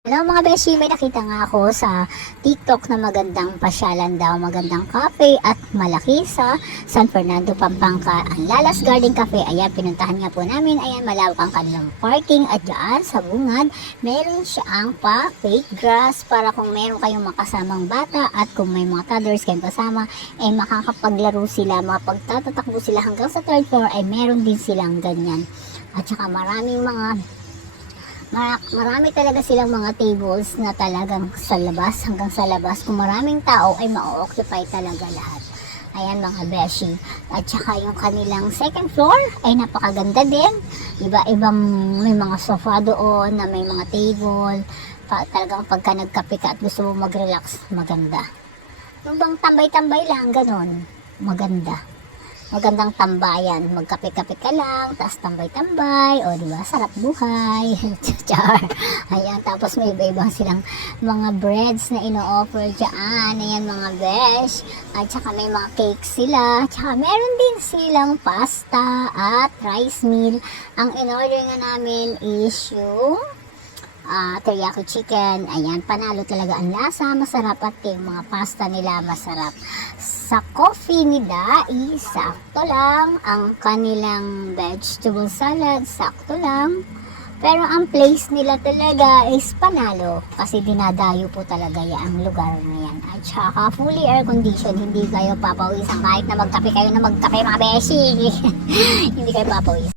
Hello mga beshi, may nakita nga ako sa TikTok na magandang pasyalan daw, magandang cafe at malaki sa San Fernando, Pampanga. Ang Lalas Garden Cafe, ayan, pinuntahan nga po namin. Ayan, malawak ang kanilang parking at dyan sa bungad, meron siyang pa-fake grass para kung meron kayong makasamang bata at kung may mga toddlers kayong kasama, ay makakapaglaro sila, mapagtatatakbo sila hanggang sa third floor, ay meron din silang ganyan. At saka marami talaga silang mga tables na talagang sa labas, hanggang sa labas. Kung maraming tao ay ma-occupy talaga lahat. Ayan mga beshi. At saka yung kanilang second floor ay napakaganda din. Iba-ibang may mga sofa doon na may mga table. Talagang pagka nagkape ka at gusto mo mag-relax, maganda. Yung bang tambay-tambay lang, ganon, maganda. Magandang tambayan, magkape-kape ka lang, tapos tambay-tambay, o diba, sarap buhay. Char. Ayan, tapos may iba-ibang silang mga breads na ino-offer dyan. Ayan mga besh. At saka may mga cakes sila. Tsaka meron din silang pasta at rice meal. Ang in-order nga namin is yung teriyaki chicken. Ayan, panalo talaga ang lasa, masarap, at yung mga pasta nila masarap. Sa coffee nila, sakto lang. Ang kanilang vegetable salad, sakto lang. Pero ang place nila talaga is panalo. Kasi dinadayo po talaga ang lugar na yan. At saka fully air condition, hindi kayo papawisan kahit na magkape kayo na magkape mga beshi. Hindi kayo papawisan.